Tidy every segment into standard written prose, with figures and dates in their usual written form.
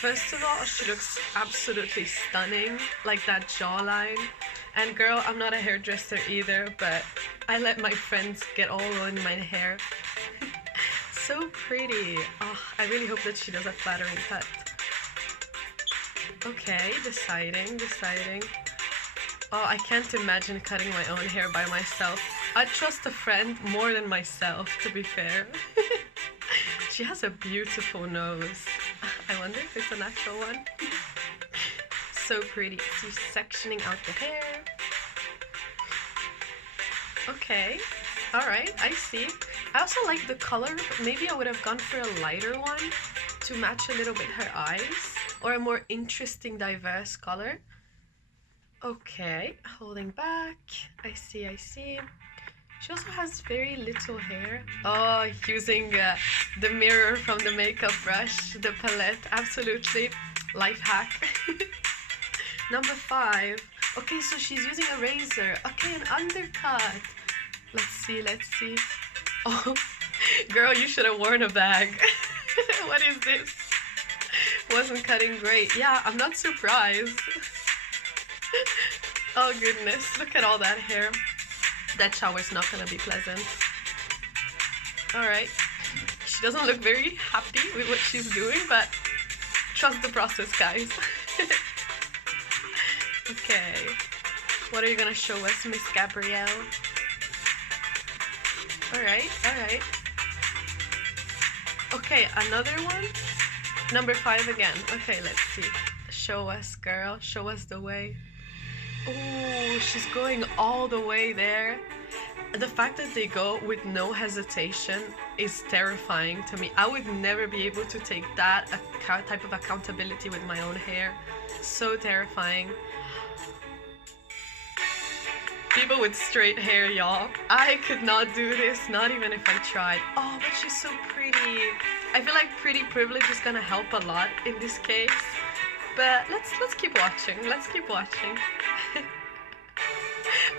First of all, she looks absolutely stunning, like that jawline. And girl, I'm not a hairdresser either, but I let my friends get all in my hair. So pretty. Oh, I really hope that she does a flattering cut. Okay, deciding. Oh, I can't imagine cutting my own hair by myself. I'd trust a friend more than myself, to be fair. She has a beautiful nose. I wonder if it's a natural one. So pretty. She's sectioning out the hair. Okay. Alright, I see. I also like the color, but maybe I would have gone for a lighter one to match a little bit her eyes. Or a more interesting, diverse color. Okay, holding back. I see. She also has very little hair. Oh, using the mirror from the makeup brush, the palette, absolutely. Life hack. Number 5. Okay, so she's using a razor. Okay, an undercut. Let's see. Oh, girl, you should have worn a bag. What is this? Wasn't cutting great. Yeah, I'm not surprised. Oh goodness, look at all that hair. That shower's not gonna be pleasant. Alright. She doesn't look very happy with what she's doing, but trust the process, guys. Okay. What are you gonna show us, Miss Gabriele? Alright. Okay, another one. Number 5 again. Okay, let's see. Show us, girl. Show us the way. Oh, she's going all the way there. The fact that they go with no hesitation is terrifying to me. I would never be able to take that type of accountability with my own hair. So terrifying. People with straight hair, y'all. I could not do this, not even if I tried. Oh, but she's so pretty. I feel like pretty privilege is gonna help a lot in this case. But let's keep watching.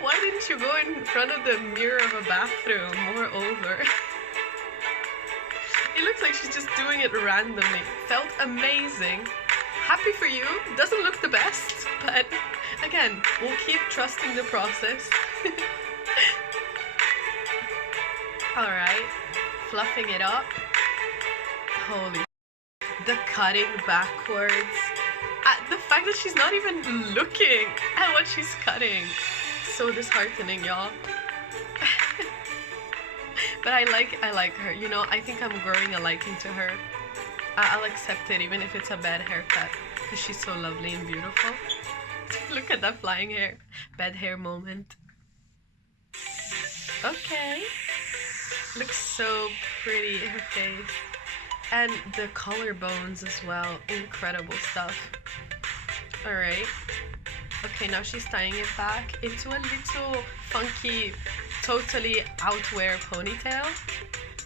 Why didn't you go in front of the mirror of a bathroom? Moreover, it looks like she's just doing it randomly. Felt amazing. Happy for you. Doesn't look the best, but again, we'll keep trusting the process. Alright, fluffing it up. Holy, the cutting backwards. The fact that she's not even looking at what she's cutting. So disheartening, y'all. But I like her. You know, I think I'm growing a liking to her. I'll accept it even if it's a bad haircut, because she's so lovely and beautiful. Look at that flying hair. Bad hair moment. Okay. Looks so pretty, her face. And the collarbones as well. Incredible stuff. Alright. Okay, now she's tying it back into a little funky, totally outwear ponytail.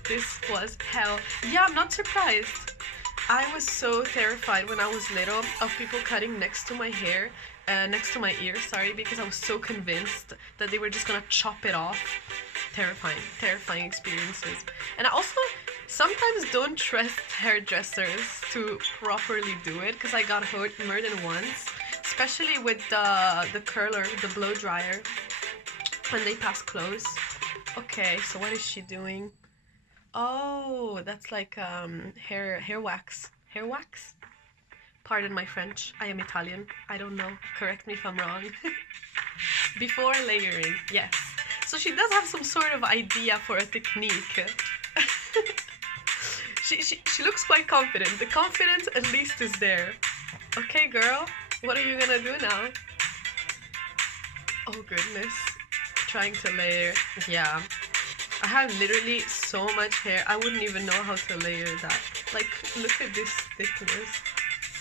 This was hell. Yeah, I'm not surprised. I was so terrified when I was little of people cutting next to my hair, next to my ear, sorry, because I was so convinced that they were just gonna chop it off. Terrifying experiences. And I also sometimes don't trust hairdressers to properly do it, because I got hurt more than once, especially with the curler, the blow dryer, when they pass close. Okay, so what is she doing? Oh, that's like hair wax. Hair wax? Pardon my French. I am Italian. I don't know. Correct me if I'm wrong. Before layering, yes. So she does have some sort of idea for a technique. She looks quite confident. The confidence at least is there. Okay, girl. What are you gonna do now? Oh goodness. Trying to layer. Yeah. I have literally so much hair. I wouldn't even know how to layer that. Like, look at this thickness.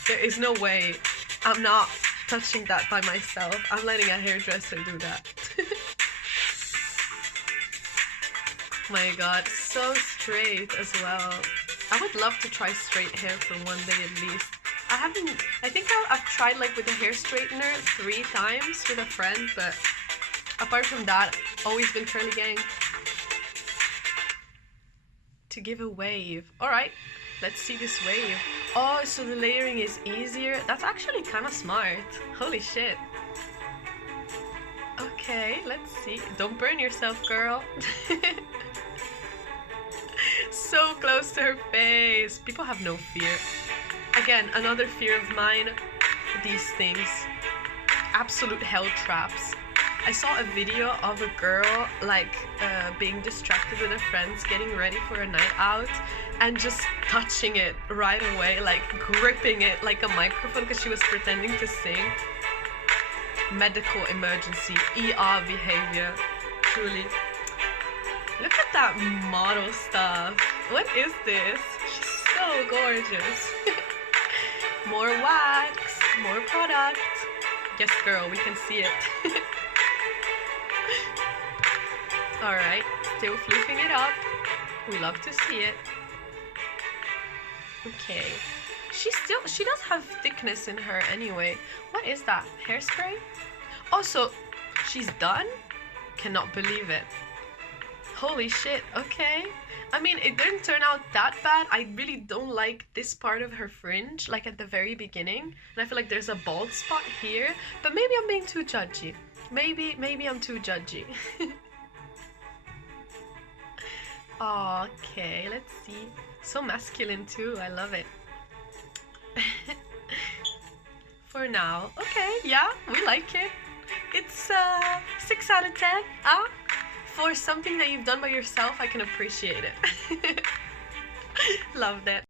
There is no way. I'm not touching that by myself. I'm letting a hairdresser do that. My god, so straight as well. I would love to try straight hair for one day at least. I think I've tried like with a hair straightener 3 times with a friend, but apart from that, always been curly gang. To give a wave. Alright, Let's see this wave. Oh, so the layering is easier. That's actually kind of smart. Holy shit. Okay, let's see. Don't burn yourself, girl. So close to her face. People have no fear. Again, another fear of mine. These things. Absolute hell traps. I saw a video of a girl like being distracted with her friends, getting ready for a night out, and just touching it right away, like gripping it like a microphone because she was pretending to sing. Medical emergency, ER behavior, truly. Look at that model stuff. What is this? She's so gorgeous. More wax, more product. Yes, girl, we can see it. Alright, still floofing it up. We love to see it. Okay. She does have thickness in her anyway. What is that? Hairspray? Also, she's done? Cannot believe it. Holy shit, okay. I mean, it didn't turn out that bad. I really don't like this part of her fringe, like at the very beginning. And I feel like there's a bald spot here. But maybe I'm being too judgy. Maybe I'm too judgy. Okay, let's see. So masculine too, I love it. For now. Okay, yeah, we like it. It's 6 out of 10. For something that you've done by yourself, I can appreciate it. Loved it.